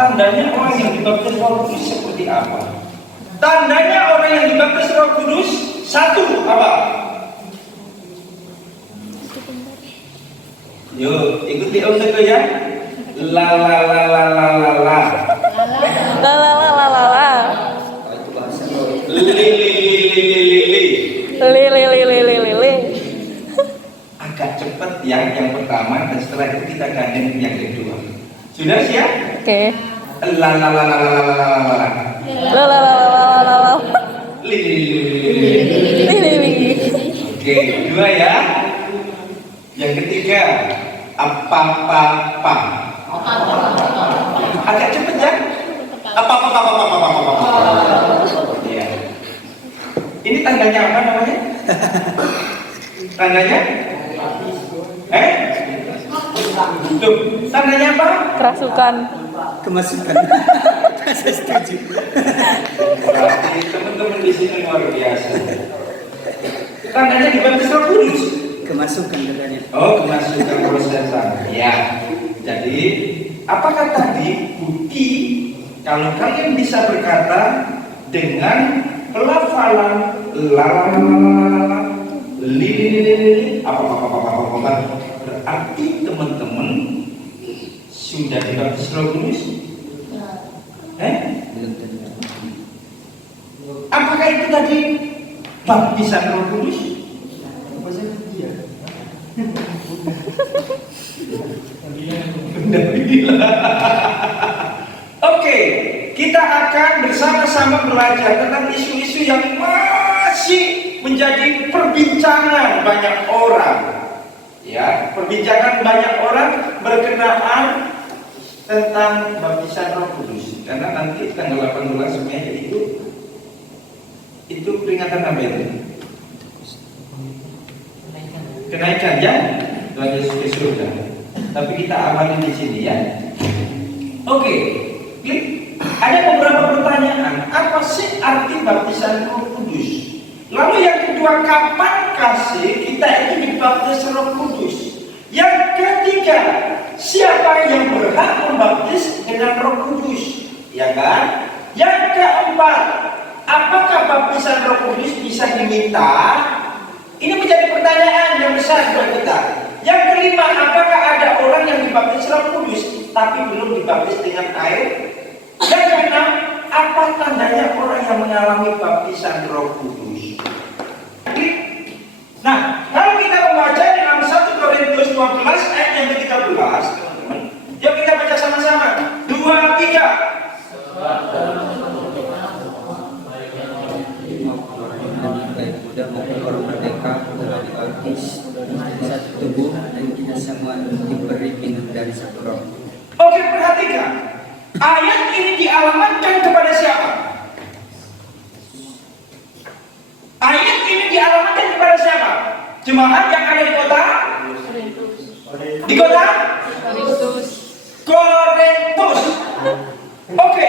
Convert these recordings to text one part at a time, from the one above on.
tandanya orang yang dibaptis Roh Kudus seperti apa? Tandanya orang yang dibaptis Roh Kudus, satu apa? Yuk, ikuti Om Teguh ya. La la la la la la la. La la la la la la. Li li li li li li. Li li li li li li li. Agak cepat ya yang pertama, dan setelah itu kita gandeng yang kedua. Sudah siap? Oke. La la la la la la la la. La la la la la la la. Li li li li li li. Li li li. Oke, dua ya. Yang ketiga, apa apa apa. Agak cepet ya. Apa apa apa apa apa apa. Ya. Ini tandanya apa namanya? Tandanya? Tuh, tandanya apa? Kerasukan. Kemasukan. Saya setuju. Berarti teman-teman di sini luar biasa. Tandanya dibaptis Roh Kudus. Kemasukan katanya. Oh, kemasukan prosesan. Ya. Jadi, apakah tadi bukti kalau kalian bisa berkata dengan pelafalan apa berarti teman-teman sudah dibaptis Roh Kudus? Apakah itu tadi baptisan Roh Kudus? Oke, kita akan bersama-sama belajar tentang isu-isu yang masih menjadi perbincangan banyak orang. Ya, perbincangan banyak orang berkenaan tentang baptisan Roh Kudus. Karena nanti tanggal 18 Mei itu peringatan apa itu? Kenaikan ya, Tuhan Yesus ke surga. Tapi kita awali di sini ya. Oke, ada beberapa pertanyaan. Apa sih arti baptisan Roh Kudus? Lalu yang kedua, kapan kasih kita itu dibaptis Roh Kudus? Yang ketiga, siapa yang berhak membaptis dengan Roh Kudus? Ya kan? Yang keempat, apakah baptisan Roh Kudus bisa diminta? Ini menjadi pertanyaan yang besar buat kita. Yang kelima, apakah ada orang yang dibaptis Roh Kudus tapi belum dibaptis dengan air? Yang keenam, apa tandanya orang yang mengalami baptisan Roh Kudus? Nah, kalau kita membaca dalam 1 Korintus 12 ayat yang ke-13, teman-teman, yuk kita baca sama-sama. 2, 3. Mudah maupun orang merdeka telah dibaptis dari satu tubuh dan kita semua diberi minum dari satu roh. Oke, perhatikan. Ayat ini dialamatkan kepada siapa? Ayat ini dialamatkan kepada siapa? Jemaat yang ada di kota? Di kota? Korintus. Oke.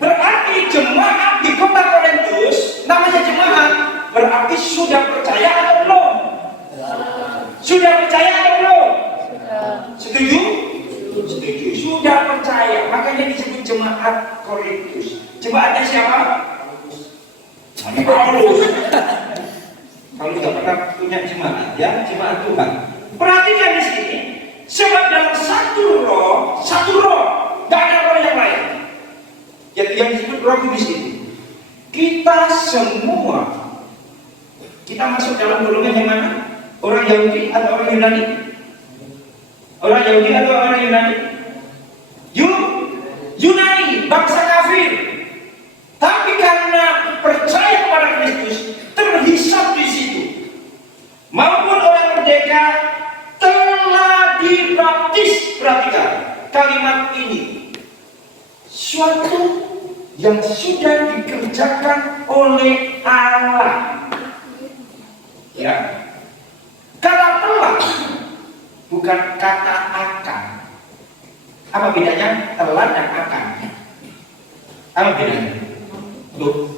Berarti jemaat di kota Korintus, namanya jemaat, berarti sudah percaya atau belum? Sudah percaya atau belum? Setuju? Setuju. Sudah percaya. Makanya disebut jemaat Korintus. Jemaatnya siapa? Paulus. Kalau tidak pernah punya jemaat, ya jemaat Tuhan. Perhatikan di sini. Sebab dalam satu roh, tidak ada roh yang lain. Yang disebut Roh Kudus itu. Kita semua, kita masuk dalam golongan yang mana? Orang Yahudi atau orang Yunani? Orang Yahudi atau orang Yunani? Yunani, bangsa kafir. Tapi karena percaya kepada Kristus, terhisap di situ. Maupun orang merdeka telah dibaptis. Perhatikan kalimat ini. Suatu yang sudah dikerjakan oleh Allah. Ya. Kata telah bukan kata akan. Apa bedanya telah dan akan? Apa bedanya? Loh.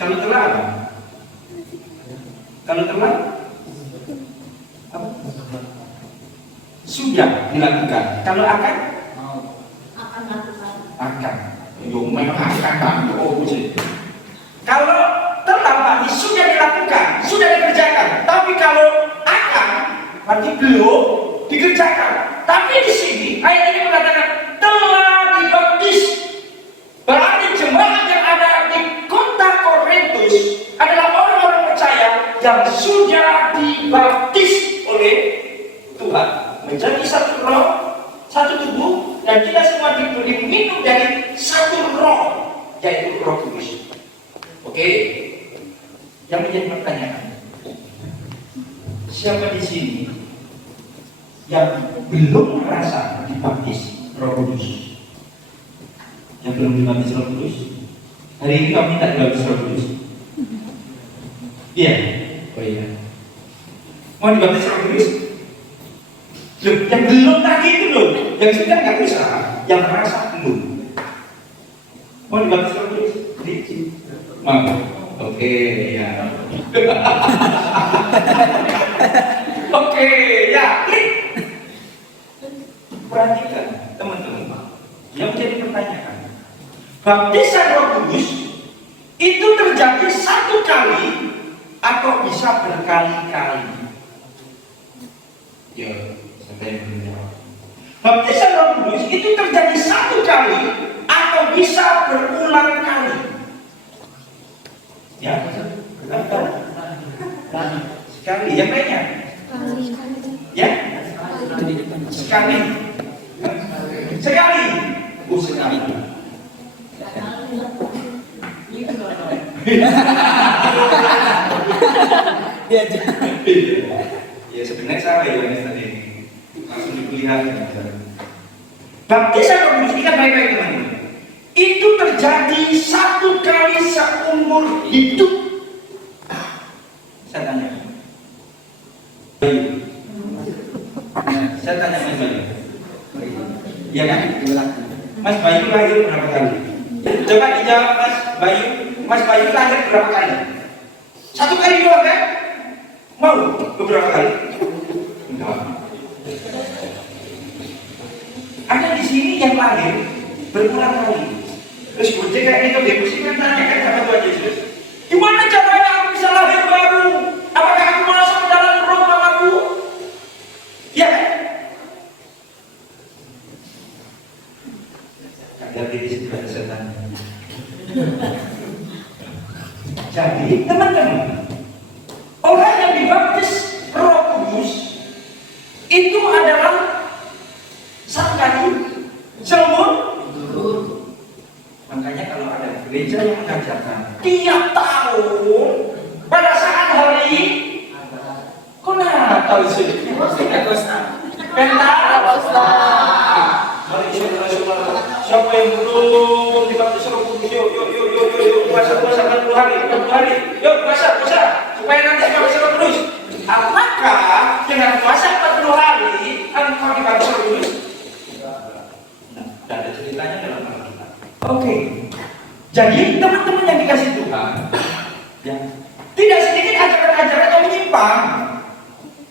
Kalau telah apa? Kalau telah apa? Sudah dilakukan. Kalau akan? Yo memang akan bantu. Kalau telah berarti sudah dilakukan, sudah dikerjakan. Tapi kalau akan berarti belum dikerjakan. Tapi di sini ayat ini mengatakan telah dibaptis. Berarti jemaat yang ada di kota Korintus adalah orang-orang percaya yang sudah dibaptis oleh Tuhan menjadi satu roh, satu tubuh, dan kita semua diberi minum dari satu roh, yaitu Roh Kudus. Oke, yang menjadi pertanyaan, siapa di sini yang belum merasa dibaptis Roh Kudus? Yang belum dibaptis Roh Kudus? Hari ini kami minta dibaptis Roh Kudus. Iya, oh iya. Mau dibaptis Roh Kudus? Loh, yang belum tadi itu loh, yang sudah nggak bisa, yang merasa belum. Mau dibaptis Roh Kudus? Mau? Oke, ya. Oke, ya. Perhatikan teman-teman, yang menjadi pertanyaan, baptisan Roh Kudus itu terjadi satu kali atau bisa berkali-kali? Ya, sampai menjawab. Baptisan Roh Kudus itu terjadi satu kali atau bisa berulang kali? Ya, sekali. Yang lainnya? Ya, sekali. Sekali. Oh, sekali. Ya sebenarnya salah ya tadi ini. Langsung dipelihara. Baptisan Roh Kudus ini kan baik-baik teman-teman. Itu terjadi satu kali seumur hidup. Saya tanya. Saya tanya Mas Bayu. Iya kan? Mas Bayu lahir berapa kali? Coba dijawab Mas Bayu. Mas Bayu lahir berapa kali? Satu kali doang kan? Mau beberapa kali? Enggak. Ada di sini yang lahir berulang kali. Terus bocah kayak itu depresi kan tanya kan sama Tuhan Yesus, gimana caranya aku bisa lahir baru? Apakah aku masuk ke dalam roh mamaku? Ya kan? Ada diri sebelah setan. Jadi teman-teman, orang yang dibaptis Roh Kudus itu adalah satu kali seumur. Makanya kalau ada gereja yang mengajarkan tiap tahun pada saat hari kok Natal sih? Pentakosta. Mari saudara-saudara, siapa yang belum dibaptis Roh Kudus? Yuk, puasa 40 hari, yuk puasa, supaya nanti dibaptis Roh Kudus. Apakah dengan puasa 40 hari engkau dibaptis Roh Kudus? Nah, ada ceritanya dalam Alkitab. Oke, jadi teman-teman yang dikasih Tuhan, ya, tidak sedikit ajaran-ajaran yang menyimpang.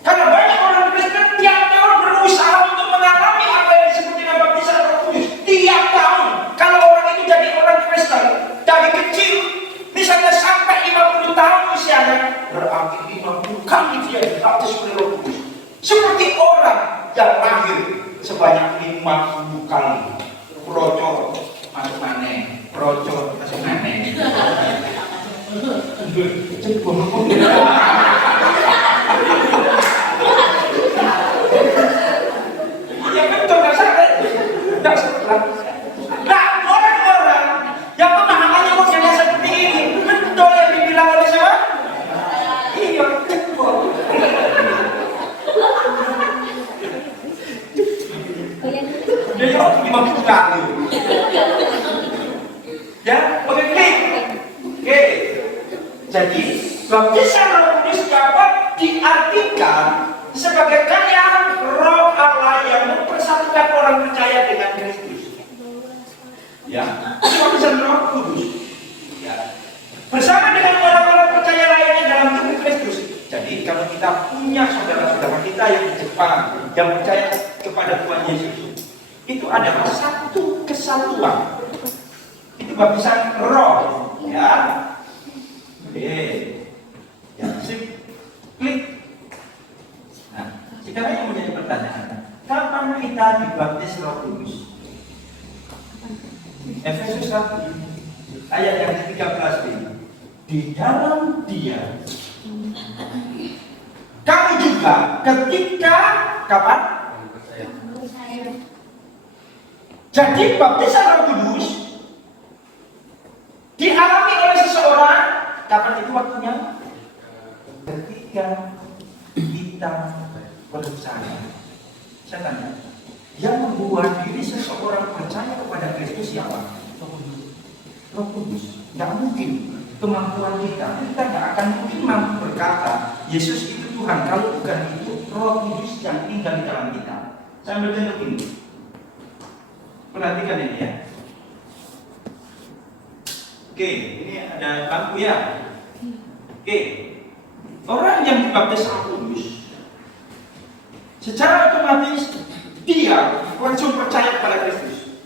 Karena banyak orang Kristen tiap tahun berusaha untuk mengalami apa yang disebut dengan baptisan Roh Kudus. Tiap tahun, kalau orang itu jadi orang Kristen dari kecil, misalnya sampai 50 tahun usianya, berarti 50 kali dia dibaptis oleh Roh Kudus. Seperti orang yang lahir sebanyak 50 kali. Procor masuk maneh, procor masuk maneh. Ya betul, nggak salah. Nggak salah. Nah, orang-orang yang pemahamannya modelnya seperti ini, betul yang dibilang oleh siapa? Iya, betul. Dia harus dimaksud kali. Ya, oke. Jadi, baptisan Roh Kudus dapat diartikan sebagai karya Roh Allah yang mempersatukan orang percaya dengan Kristus. Ya, baptisan Roh Kudus. Ya, bersama dengan orang-orang percaya lainnya dalam tubuh Kristus. Jadi, kalau kita punya saudara-saudara kita yang di Jepang yang percaya kepada Tuhan Yesus, itu adalah satu kesatuan. baptisan roh, ya. Oke, ya sip, klik. Nah, sekarang yang menjadi pertanyaan, kapan kita dibaptis Roh Kudus? Efesus 1 ayat yang ke-13b. Di dalam Dia kami juga ketika kapan? Jadi baptisan Roh Kudus dialami oleh seseorang kapan itu waktunya? Ketika kita percaya. Saya tanya, yang membuat diri seseorang percaya kepada Kristus siapa? Roh Kudus. Tidak mungkin kemampuan kita tidak akan mungkin mampu berkata Yesus itu Tuhan kalau bukan itu Roh Kudus yang tinggal di dalam kita. Saya ambil contoh ini. Perhatikan ini ya. Oke, ini ada lampu ya. Oke, orang yang dibaptis Roh Kudus secara otomatis dia langsung percaya kepada Kristus.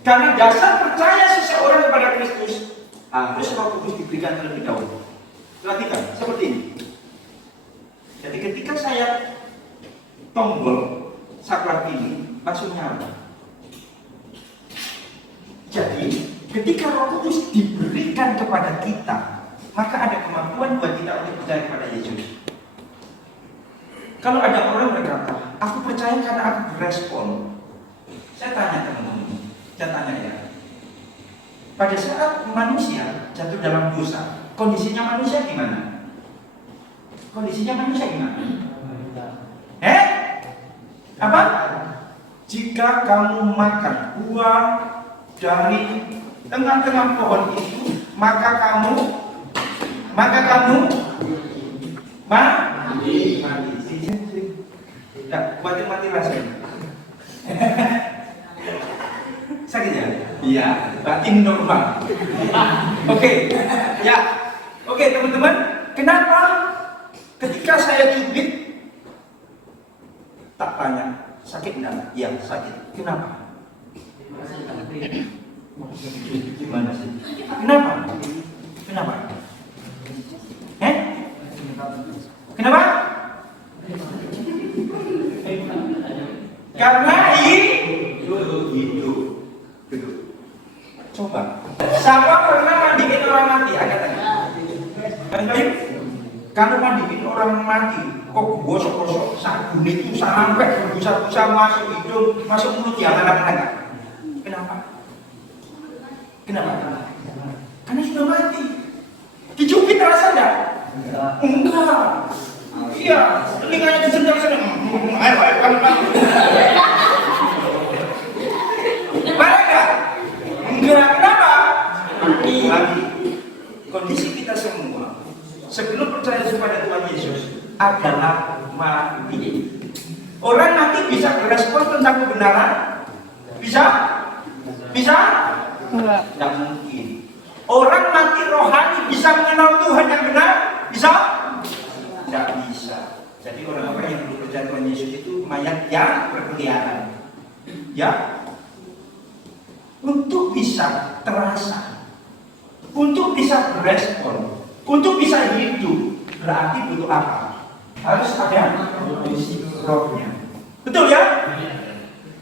Karena dasar percaya seseorang kepada Kristus harus Roh Kudus diberikan terlebih dahulu. Perhatikan, seperti ini. Jadi ketika saya tombol saklar ini langsung nyala. Jadi ketika Roh Kudus diberikan kepada kita, maka ada kemampuan buat kita untuk percaya kepada Yesus. Kalau ada orang berkata, aku percaya karena aku berespon. Saya tanya teman-teman, saya tanya ya. Pada saat manusia jatuh dalam dosa, kondisinya manusia gimana? Kondisinya manusia gimana? Apa? Jika kamu makan buah dari tengah-tengah pohon itu, maka kamu mati. Nah, mati rasanya. Sakit ya? Iya, batin normal. Oke, ya. Oke, teman-teman, kenapa ketika saya cubit tak tanya sakit enggak? Iya, sakit. Kenapa? Gimana sih? Kenapa? Kenapa? Kenapa? Karena hidup. Coba. Siapa pernah mandiin orang mati? Angkat tangan. Kalau mandiin orang mati, kok gosok-gosok sabun itu sampai berbusa-busa masuk hidung, masuk mulut ya anak-anak. Kenapa? Karena sudah mati. Dicubit terasa enggak? Enggak. Iya, telinganya disentil-sentil. Ayo, kamu. Marah enggak? Enggak, kenapa? Mati. Kondisi kita semua sebelum percaya kepada Tuhan Yesus adalah mati. Orang mati bisa berespon tentang kebenaran? Bisa? Enggak. Tidak mungkin. Orang mati rohani bisa mengenal Tuhan yang benar? Bisa? Tidak bisa. Jadi orang-orang yang belum percaya Tuhan Yesus itu mayat yang berkeliaran. Ya, untuk bisa terasa, untuk bisa berespon, untuk bisa hidup, berarti butuh apa? Harus ada rohnya. Betul ya?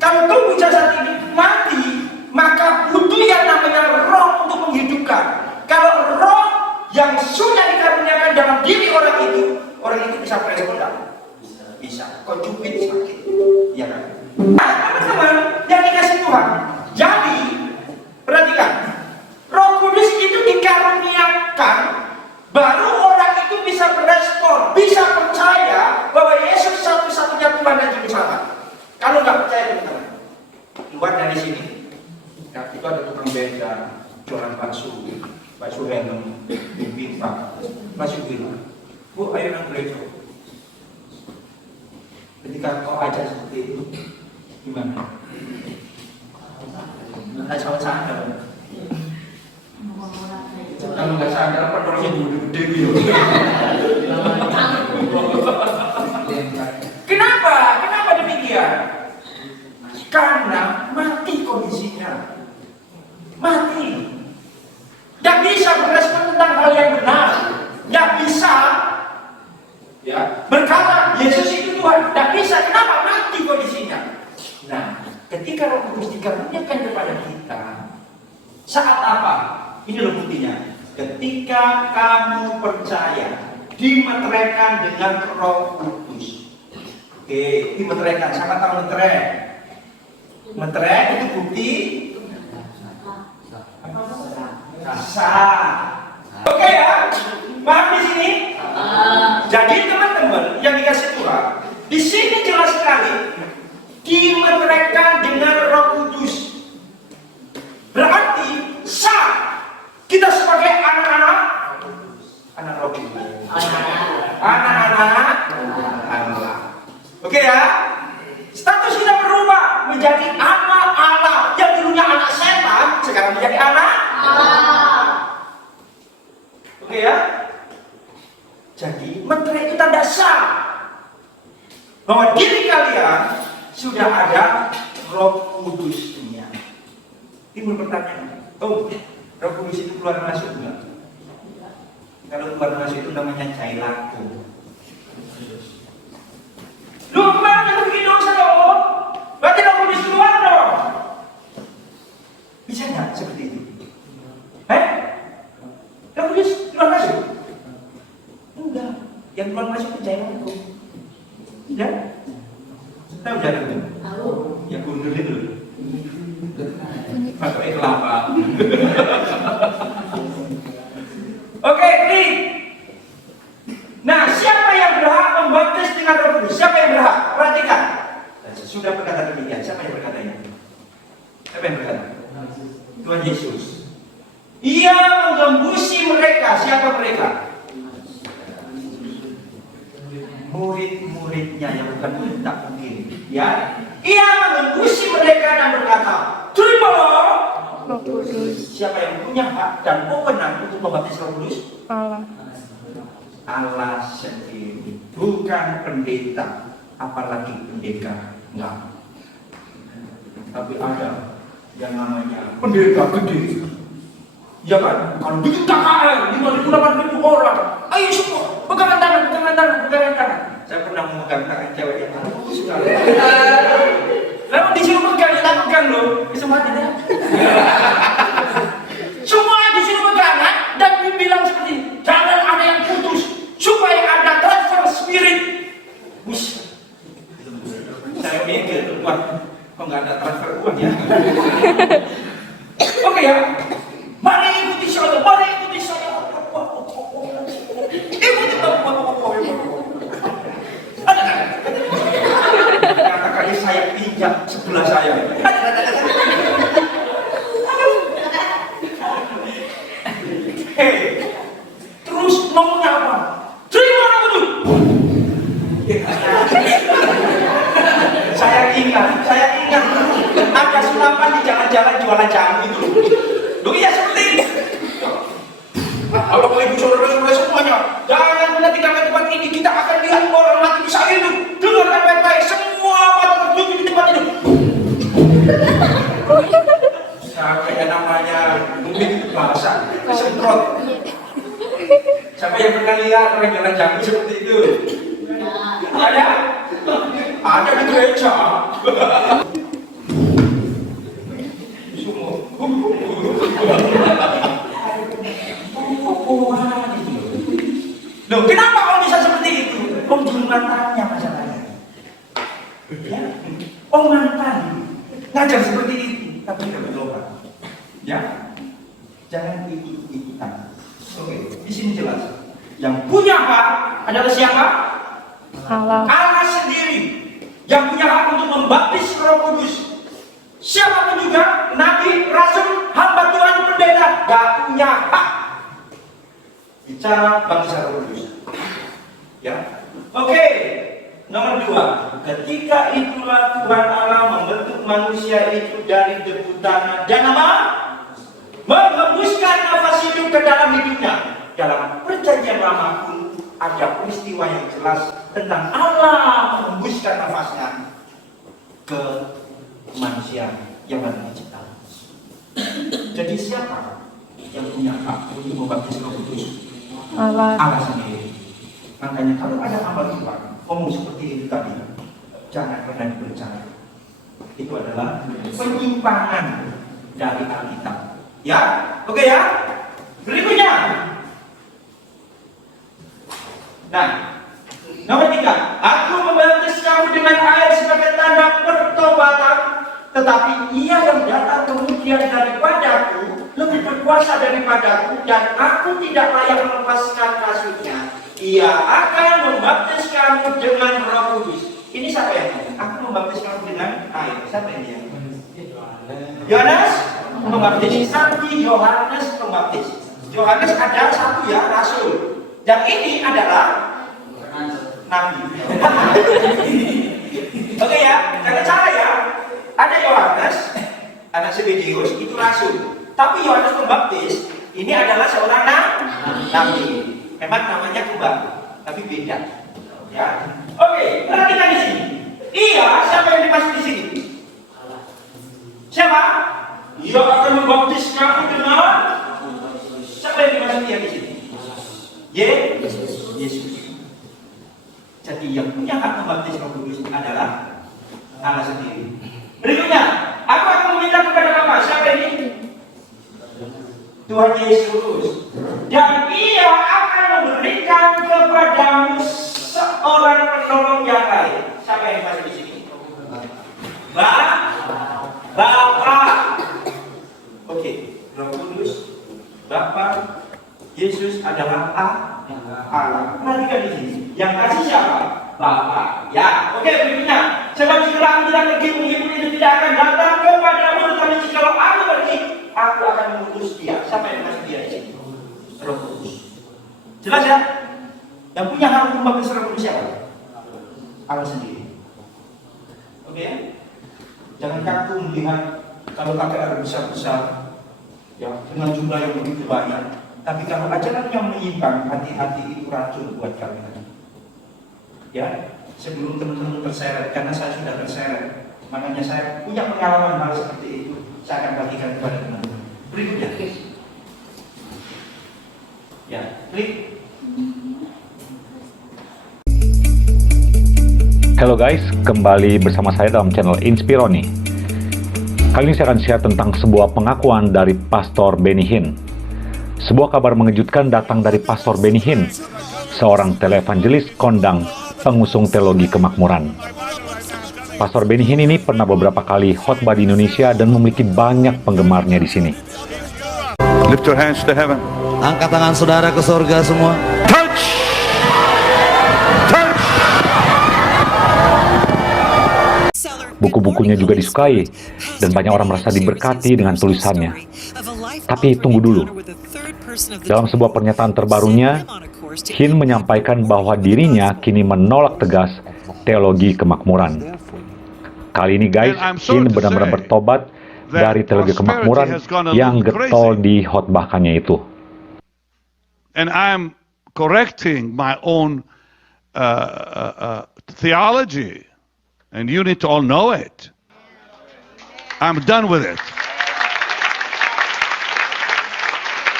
Kalau tubuh jasad ini mati, maka butuh yang namanya roh untuk menghidupkan. Kalau roh yang sudah dikaruniakan dalam diri orang itu bisa berespon enggak? Bisa. Kok cubit sakit? Ya kan? Nah, teman-teman yang dikasih Tuhan. Jadi, perhatikan. Roh Kudus itu dikaruniakan, baru orang itu bisa berespon, bisa percaya bahwa Yesus satu-satunya Tuhan dan Juru Selamat. Kalau nggak percaya, teman-teman, keluar dari sini. Nah, itu ada tukang beca, jualan bakso helm, bimpak, masuk bilang, Bu, ayo nang gereja. Ketika kau ajak seperti itu, gimana? Nggak sadar. Kalau nggak sadar, petrolnya gede gitu. Kenapa demikian? Karena mati kondisinya. Mati. Kudus dikaruniakan kepada kita saat apa? Ini loh buktinya. Ketika kamu percaya, dimeteraikan dengan Roh Kudus. Oke, dimeteraikan. Siapa tahu meterai? Meterai itu bukti sah. Oke ya, paham di sini? Jadi teman-teman yang dikasih Tuhan, di sini jelas sekali dimeteraikan dengan Roh Kudus. Berarti sah. Kita sebagai anak-anak Roh Kudus. Anak-anak Allah. Oke ya? Status kita berubah menjadi anak Allah. Yang dulunya anak setan, sekarang menjadi anak Allah. Oke ya? Jadi meterai itu tanda sah bahwa diri kalian sudah ada Roh Kudusnya. Timbul pertanyaan, oh, Roh Kudus itu keluar masuk enggak? Kalau keluar masuk itu namanya cailaku. Loh, kemana begini dosa dong? Berarti Roh Kudus keluar dong? Bisa nggak seperti itu? Roh Kudus keluar masuk? Enggak. Yang keluar masuk itu cailaku. Tidak? Tahu jalan itu? Tahu. Ya kundur itu. Pakai kelapa. Oke, klik. Nah, siapa yang berhak membaptis dengan Roh Kudus? Siapa yang berhak? Perhatikan. Sudah berkata demikian. Siapa yang berkata ini? Siapa yang berkata? Tuhan Yesus. Ia mengembusi mereka. Siapa mereka? Murid-muridnya yang bukan murid tak mungkin. Ya. Ia mengembusi mereka dan berkata, terimalah Roh Kudus. Siapa yang punya hak dan wewenang untuk membaptis Roh Kudus? Allah. Allah sendiri, bukan pendeta, apalagi pendekar. Enggak. Tapi ada yang namanya pendeta gede. Ya kan? Kalau bikin KKR 5.000-8.000 orang, ayo semua pegangan tangan. Saya pernah memegang tangan cewek yang halus sekali. Lalu disuruh pegang, ya tak pegang loh. Bisa mati deh. Semua disuruh pegangan dan dibilang seperti ini, jangan ada yang putus supaya ada transfer spirit. Wis. Saya mikir, wah, kok nggak ada transfer uang ya? Oke ya. Mari ikuti saya. Ikuti ada kan? Kata-kata saya pinjam sebelah saya. Terus ngomongnya apa? Terima Roh Kudus. Saya ingat ada sulapan di jalan-jalan jualan jamu itu. Loh iya seperti ini. Kalau ibu saudara-saudara semuanya, jangan pernah tinggalkan tempat ini. Kita akan lihat orang mati bisa hidup. Dengarkan baik-baik, semua mata tertuju di tempat itu. Sampai namanya mungkin itu bahasa semprot. Siapa yang pernah lihat orang jalan jamu seperti itu? Ada? Ada di gereja. Loh, kenapa om bisa seperti itu? Om dulu mantannya masalahnya. Ya, om mantan ngajar seperti itu, tapi tidak berdoa. Ya, jangan ikut-ikutan. Oke, di sini jelas. Yang punya hak adalah siapa? Allah. Allah sendiri yang punya hak untuk membaptis Roh Kudus. Siapapun juga, nabi, rasul, hamba Tuhan, pendeta, gak punya hak bicara baptis Roh Kudus. Ya, oke. Nomor 2, ketika itulah Tuhan Allah membentuk manusia itu dari debu tanah dan apa? Menghembuskan nafas hidup ke dalam hidupnya. Dalam perjanjian lama pun ada peristiwa yang jelas tentang Allah menghembuskan nafasnya ke manusia yang baru diciptakan. Jadi siapa yang punya hak untuk membaptis Roh Kudus? Allah. Allah sendiri. Makanya kalau ada hamba Tuhan ngomong seperti itu tadi, jangan pernah dipercaya. Itu adalah penyimpangan dari Alkitab. Ya, oke ya. Berikutnya. Nah, nomor 3, aku membaptis kamu dengan air sebagai tanda pertobatan, tetapi ia yang datang kemudian daripadaku lebih berkuasa daripadaku, dan aku tidak layak melepaskan kasutnya. Ia akan membaptis kamu dengan Roh Kudus. Ini siapa yang ngomong? Aku membaptis kamu dengan air. Siapa yang dia? Yohanes membaptis. Nanti Yohanes membaptis. Yohanes ada satu ya, rasul. Dan ini adalah nabi. Oke ya, karena cara ya, ada Yohanes, anak Zebedeus itu rasul. Tapi Yohanes Pembaptis ini adalah seorang nabi. Memang namanya kembang, tapi beda. Ya. Oke, perhatikan di sini. Iya, siapa yang dimaksud di sini? Siapa? Ia akan membaptis kamu dengan. Siapa yang dimaksud dia di sini? Yesus. Jadi yang punya hak membaptis Roh Kudus adalah Allah sendiri. Berikutnya, aku akan meminta kepada Bapa. Siapa ini? Tuhan Yesus. Dan Ia akan memberikan kepadamu seorang penolong yang lain. Siapa yang masih di sini? Bapa. Oke, Roh Kudus, Bapa, Yesus adalah Allah. Perhatikan di sini. Yang kasih siapa? Bapa. Ya, oke, berikutnya. Sebab jika aku tidak pergi, menghibur itu tidak akan datang kepadamu, tetapi jika aku pergi, aku akan mengutus dia. Siapa yang masih dia di sini? Roh Kudus. Jelas ya? Yang punya hak untuk membaptis Roh Kudus siapa? Allah sendiri. Oke ya? Jangan kaku melihat kalau KPR besar-besar, ya, dengan jumlah yang begitu banyak. Tapi kalau ajaran yang menyimpang, hati-hati, itu racun buat kalian. Ya, sebelum teman-teman terseret, karena saya sudah terseret, makanya saya punya pengalaman hal seperti itu. Saya akan bagikan kepada teman-teman. Berikutnya, ya, klik. Halo guys, kembali bersama saya dalam channel Inspironi. Kali ini saya akan share tentang sebuah pengakuan dari Pastor Benny Hinn. Sebuah kabar mengejutkan datang dari Pastor Benny Hinn, seorang televangelis kondang pengusung teologi kemakmuran. Pastor Benny Hinn ini pernah beberapa kali khotbah di Indonesia dan memiliki banyak penggemarnya di sini. Lift your hands to heaven. Angkat tangan saudara ke surga semua. Touch! Touch! Buku-bukunya juga disukai, dan banyak orang merasa diberkati dengan tulisannya. Tapi tunggu dulu. Dalam sebuah pernyataan terbarunya, Hinn menyampaikan bahwa dirinya kini menolak tegas teologi kemakmuran. Kali ini guys, Hinn benar-benar bertobat dari teologi kemakmuran yang getol dihotbahkannya itu. And I'm correcting my own theology. And you need to all know it. I'm done with it.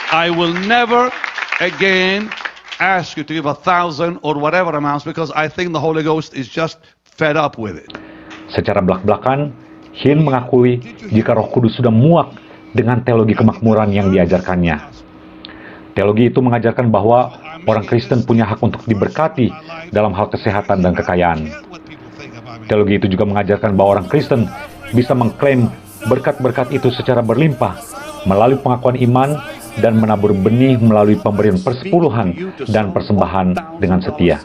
I will never again ask you to give 1,000 or whatever amounts because I think the Holy Ghost is just fed up with it. Secara belak-belakan, Hinn mengakui jika Roh Kudus sudah muak dengan teologi kemakmuran yang diajarkannya. Teologi itu mengajarkan bahwa orang Kristen punya hak untuk diberkati dalam hal kesehatan dan kekayaan. Teologi itu juga mengajarkan bahwa orang Kristen bisa mengklaim berkat-berkat itu secara berlimpah melalui pengakuan iman dan menabur benih melalui pemberian persepuluhan dan persembahan dengan setia.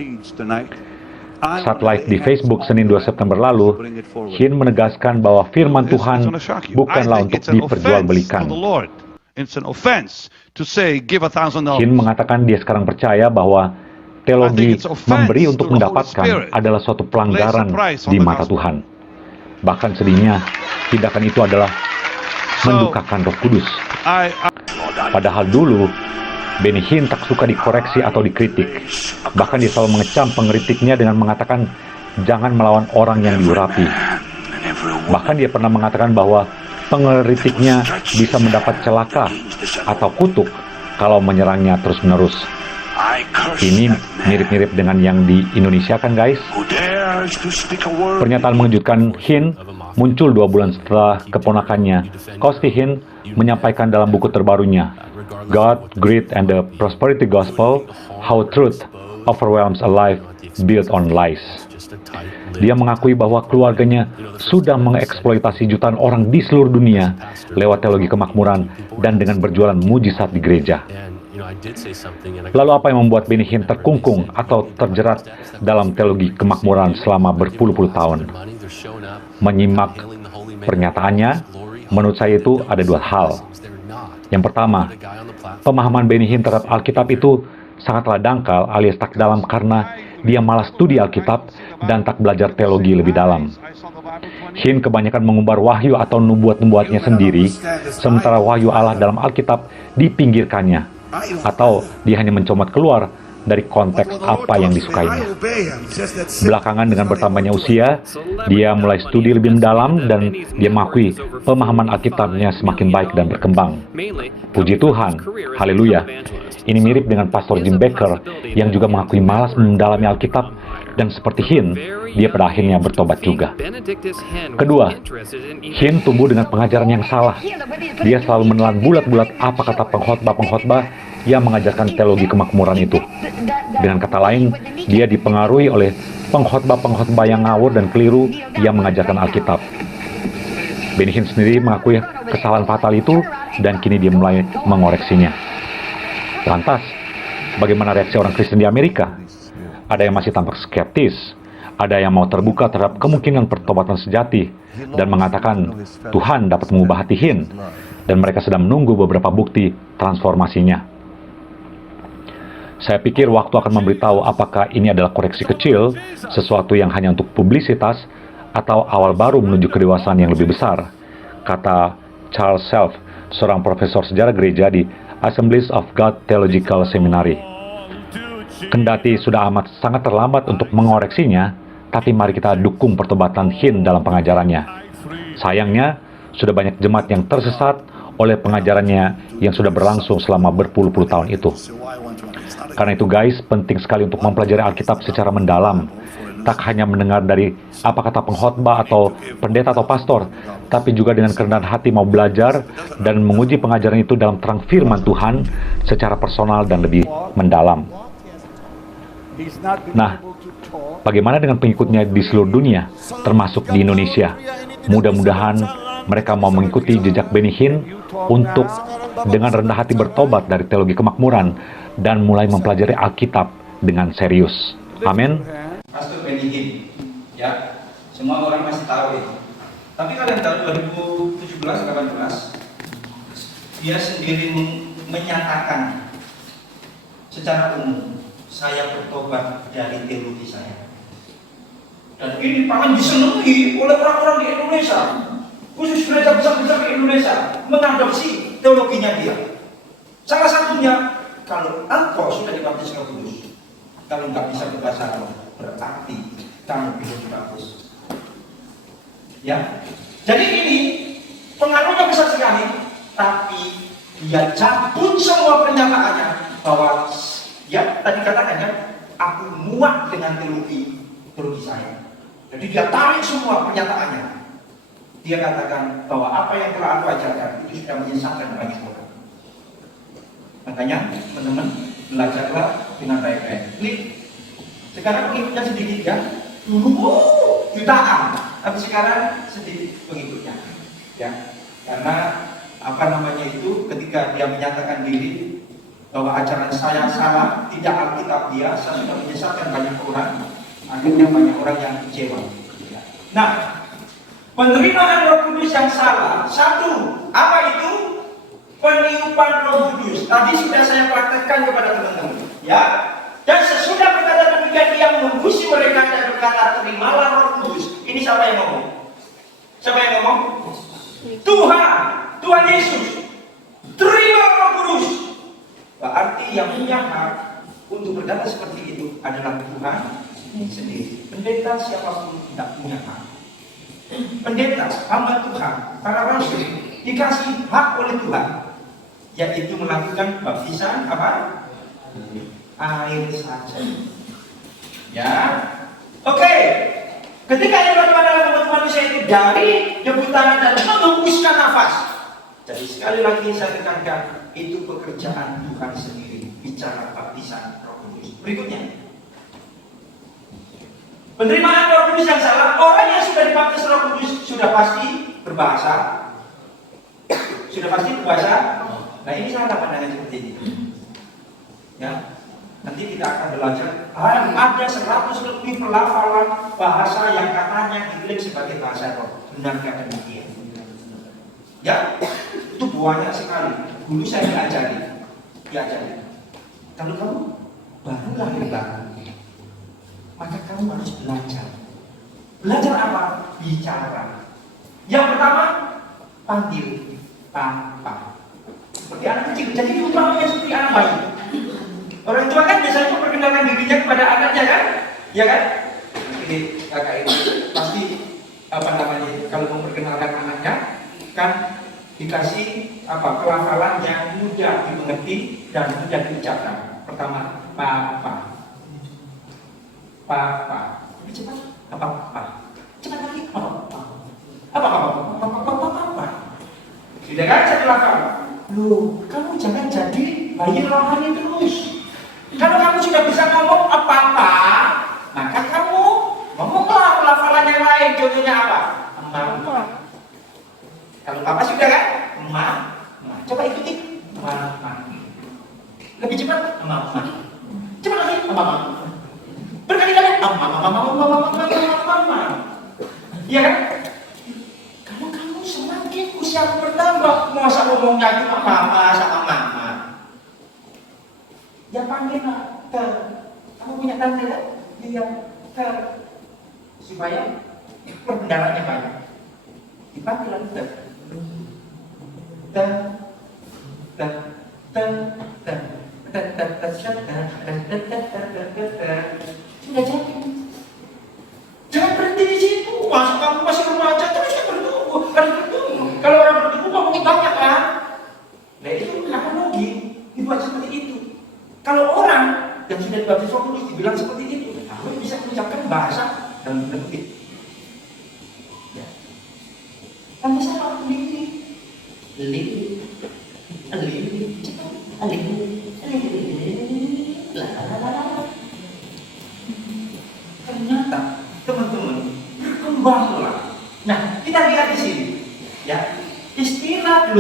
Saat live di Facebook Senin 2 September lalu, Hinn menegaskan bahwa firman Tuhan bukanlah untuk diperjualbelikan. Hinn mengatakan dia sekarang percaya bahwa teologi memberi untuk mendapatkan adalah suatu pelanggaran di mata Tuhan. Bahkan sedihnya, tindakan itu adalah mendukakan Roh Kudus. Padahal dulu, Benny Hinn tak suka dikoreksi atau dikritik. Bahkan dia selalu mengecam pengkritiknya dengan mengatakan, jangan melawan orang yang diurapi. Bahkan dia pernah mengatakan bahwa pengkritiknya bisa mendapat celaka atau kutuk kalau menyerangnya terus-menerus. Ini mirip-mirip dengan yang di Indonesia kan guys? Pernyataan mengejutkan Hinn muncul 2 bulan setelah keponakannya, Costi Hinn, menyampaikan dalam buku terbarunya, God, Greed, and the Prosperity Gospel, How Truth Overwhelms a Life Built on Lies. Dia mengakui bahwa keluarganya sudah mengeksploitasi jutaan orang di seluruh dunia lewat teologi kemakmuran dan dengan berjualan mujizat di gereja. Lalu apa yang membuat Benny Hinn terkungkung atau terjerat dalam teologi kemakmuran selama berpuluh-puluh tahun? Menyimak pernyataannya, menurut saya itu ada 2 hal. Yang pertama, pemahaman Benny Hinn terhadap Alkitab itu sangatlah dangkal alias tak dalam karena dia malas studi Alkitab dan tak belajar teologi lebih dalam. Hinn kebanyakan mengumbar wahyu atau nubuat-nubuatnya sendiri, sementara wahyu Allah dalam Alkitab dipinggirkannya, atau dia hanya mencomot keluar dari konteks apa yang disukainya. Belakangan dengan bertambahnya usia, dia mulai studi lebih mendalam dan dia mengakui pemahaman Alkitabnya semakin baik dan berkembang. Puji Tuhan, haleluya. Ini mirip dengan Pastor Jim Bakker yang juga mengakui malas mendalami Alkitab dan seperti Hinn, dia pada akhirnya bertobat juga. Kedua, Hinn tumbuh dengan pengajaran yang salah. Dia selalu menelan bulat-bulat apa kata pengkhotbah-pengkhotbah yang mengajarkan teologi kemakmuran itu. Dengan kata lain, dia dipengaruhi oleh pengkhotbah-pengkhotbah yang ngawur dan keliru yang mengajarkan Alkitab. Benny Hinn sendiri mengakui kesalahan fatal itu dan kini dia mulai mengoreksinya. Lantas, bagaimana reaksi orang Kristen di Amerika? Ada yang masih tampak skeptis, ada yang mau terbuka terhadap kemungkinan pertobatan sejati, dan mengatakan Tuhan dapat mengubah hati Hinn, dan mereka sedang menunggu beberapa bukti transformasinya. Saya pikir waktu akan memberitahu apakah ini adalah koreksi kecil, sesuatu yang hanya untuk publisitas, atau awal baru menuju kedewasaan yang lebih besar, kata Charles Self, seorang profesor sejarah gereja di Assemblies of God Theological Seminary. Kendati sudah amat sangat terlambat untuk mengoreksinya, tapi mari kita dukung pertobatan Hinn dalam pengajarannya. Sayangnya, sudah banyak jemaat yang tersesat oleh pengajarannya yang sudah berlangsung selama berpuluh-puluh tahun itu. Karena itu guys, penting sekali untuk mempelajari Alkitab secara mendalam. Tak hanya mendengar dari apa kata pengkhotbah atau pendeta atau pastor, tapi juga dengan kerendahan hati mau belajar dan menguji pengajaran itu dalam terang firman Tuhan secara personal dan lebih mendalam. Nah, bagaimana dengan pengikutnya di seluruh dunia, termasuk di Indonesia? Mudah-mudahan mereka mau mengikuti jejak Benny Hinn untuk dengan rendah hati bertobat dari teologi kemakmuran dan mulai mempelajari Alkitab dengan serius. Amin. Pastor Benny Hinn, ya, semua orang masih tahu itu. Tapi kalian tahu 2017-18, dia sendiri menyatakan secara umum, saya bertobat dari teologi saya. Dan ini paling disenangi oleh orang-orang di Indonesia, khusus gereja besar-besar di Indonesia, mengadopsi teologinya dia. Salah satunya, kalau engkau sudah dibaptis Roh Kudus, kalau nggak bisa berbahasa roh, berarti kamu belum bagus. Ya, jadi ini pengaruhnya besar sekali, tapi dia cabut semua pernyataannya bahwa ya tadi katakan kan, aku muak dengan teologi saya. Jadi dia tarik semua pernyataannya. Dia katakan bahwa apa yang telah aku ajarkan itu sudah menyesatkan banyak orang. Makanya teman-teman belajarlah dengan baik-baik. Sekarang pengikutnya sedikit ya, dulu jutaan, tapi sekarang sedikit pengikutnya, ya, karena apa namanya itu, ketika dia menyatakan diri bahwa ajaran saya salah, tidak Alkitab dia, saya sudah menyesatkan banyak orang, akhirnya banyak orang yang kecewa. Ya. Nah, penerimaan Roh Kudus yang salah, satu, apa itu? Peniupan Roh Kudus. Tadi sudah saya praktekkan kepada teman-teman, ya. Dan sesudah berkata demikian, dia mengusi mereka dan berkata, terimalah Roh Kudus. Ini siapa yang ngomong? Siapa yang ngomong? Tuhan Yesus. Terima Roh Kudus. Berarti yang punya hak untuk berkata seperti itu adalah Tuhan sendiri. Pendeta siapapun tidak punya hak. Pendeta, hamba Tuhan, para rasul dikasih hak oleh Tuhan, yaitu melakukan baptisan apa? Air saja. Ya, oke. Ketika yang bagaimana membuat manusia itu dari debutan dan mengembuskan nafas. Jadi sekali lagi saya tekankan, itu pekerjaan Tuhan sendiri, bicara baptisan Roh Kudus. Berikutnya, penerimaan Roh Kudus yang salah, orang yang sudah dibaptis Roh Kudus sudah pasti berbahasa. Sudah pasti berbahasa. Nah ini salah pandangan seperti ini. Ya, nanti kita akan belajar. Ada 100 lebih pelafalan bahasa yang katanya diklaim sebagai bahasa roh. Benarkah demikian? Ya, itu banyak sekali. Dulu saya diajari. Kalau kamu baru lahir baru, maka kamu harus belajar. Belajar apa? Bicara. Yang pertama, panggil Papa. Seperti anak kecil. Jadi umpamanya seperti anak bayi. Orang tua kan biasanya memperkenalkan dirinya kepada anaknya kan? Ya kan? Ini kakak ini pasti kalau memperkenalkan anaknya kan dikasih pelafalan yang mudah dimengerti dan mudah diucapkan. Pertama, Papa. Papa. Lebih cepat. Papa. Cepat lagi. Papa. Sudah kan saya lafal. Loh, kamu jangan jadi bayi rohani terus. Kalau kamu sudah bisa ngomong apa-apa, maka kamu ngomonglah pelafalan yang lain. Contohnya apa? Mama. Kalau papa sudah kan? Mama. Coba ikuti. Mama. Lebih cepat. Mama. Cepat lagi. Mama. Berkali-kali. Mama. Iya kan? Kalau kamu semakin usia bertambah, masa ngomongnya cuma mama sama mama. Ya panggil ter. Kamu punya tante kan? Iya, ter. Supaya perbendaharanya banyak. Dipanggil lagi ter. Sudah jadi. Jangan berhenti di situ. Masa kamu masih remaja terus kan bertumbuh. Kalau orang bertumbuh ngomongin banyak kan? Nah itu akan rugi dibuat seperti itu. Kalau orang yang sudah dibaptis Roh Kudus dibilang seperti itu, kamu bisa mengucapkan bahasa dan mengerti. Ya. Tanya sama lili, cepat, ternyata teman-teman berkembanglah. Nah kita lihat di sini, ya istilah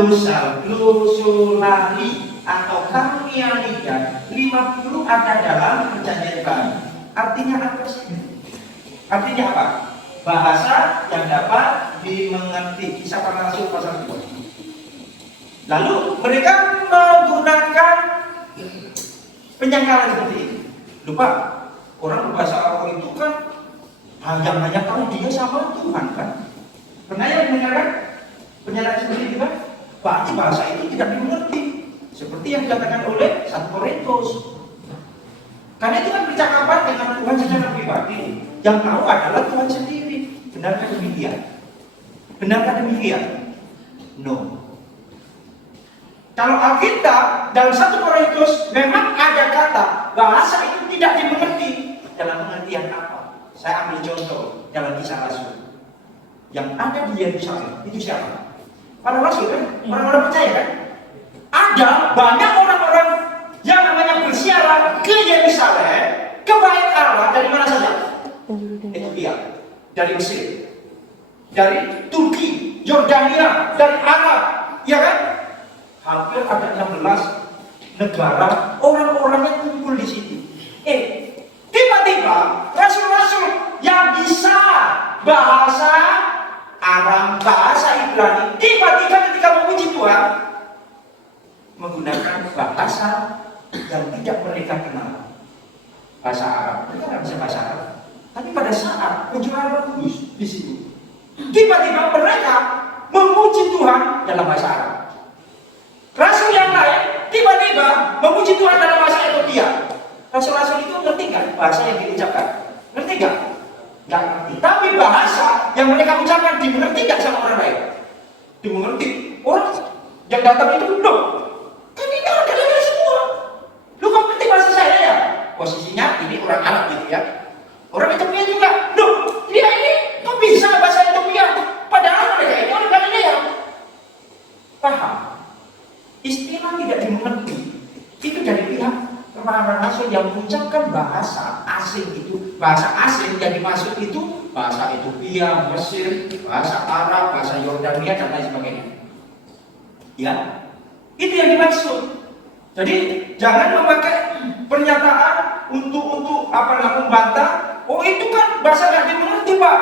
glosolali atau karunianikan 50 ada dalam Perjanjian Baru. Artinya apa sih? Artinya apa? Bahasa yang dapat dimengerti. Kisah Para Rasul pasal 2. Lalu mereka menggunakan penyangkalan seperti ini. Lupa, orang berbahasa Arab itu kan hanya tahu dia sama Tuhan kan? Pernah yang mendengarkan penyalaan seperti itu kan? Berarti bahasa itu tidak dimengerti. Seperti yang dikatakan oleh 1 Korintus. Karena itu kan percakapan dengan Tuhan secara pribadi. Yang tahu adalah Tuhan sendiri. Benarkah demikian? Benarkah demikian? No. Kalau Alkitab dalam 1 Korintus memang ada kata bahasa itu tidak dimengerti. Dalam pengertian apa? Saya ambil contoh dalam Kisah Rasul. Yang ada di Yerusalem itu siapa? Para rasul kan? Orang-orang percaya kan? Ada banyak orang-orang yang namanya bersiaran ke Yerusalem, ke Bait Allah dari mana saja? Ethiopia, dari Mesir, dari Turki, Yordania, dari Arab, ya kan? Hampir ada 16 negara orang-orangnya kumpul di situ. Tiba-tiba rasul-rasul yang bisa bahasa Aram, bahasa Ibrani, tiba-tiba ketika memuji Tuhan menggunakan bahasa yang tidak mereka kenal. Bahasa Arab, mereka tidak bisa bahasa Arab. Tapi pada saat pencurahan Roh Kudus di situ, tiba-tiba mereka memuji Tuhan dalam bahasa Arab. Rasul yang lain tiba-tiba memuji Tuhan dalam bahasa Ethiopia. Rasul-rasul itu ngerti nggak bahasa yang diucapkan? Ngerti nggak? Nggak ngerti. Tapi bahasa yang mereka ucapkan dimengerti nggak sama orang lain? Dimengerti. Orang yang datang itu loh, kan ini orang Galilea semua. Lu kok ngerti bahasa saya ya? Posisinya ini orang Arab gitu ya. Orang Ethiopia juga. Loh, dia ini bahasa asing itu, bahasa asing yang dimaksud itu bahasa Ethiopia, Mesir, bahasa Arab, bahasa Yordania dan lain sebagainya. Ya, itu yang dimaksud. Jadi jangan memakai pernyataan untuk apa namanya membantah. Oh itu kan bahasa nggak dimengerti Pak.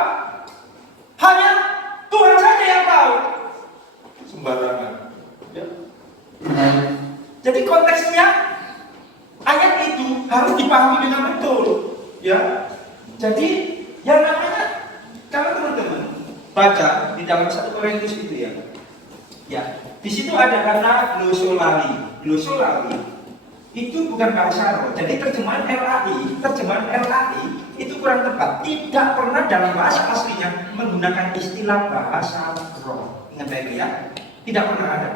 Hanya Tuhan saja yang tahu. Sembarangan. Ya. Jadi konteksnya ayat itu harus dipahami dengan betul, ya. Jadi yang namanya kalau teman-teman baca di dalam 1 Korintus itu ya, di situ ada kata glosolali. Glosolali itu bukan bahasa roh. Jadi terjemahan LAI itu kurang tepat. Tidak pernah dalam bahasa aslinya menggunakan istilah bahasa roh. Ingat baik ya, tidak pernah ada.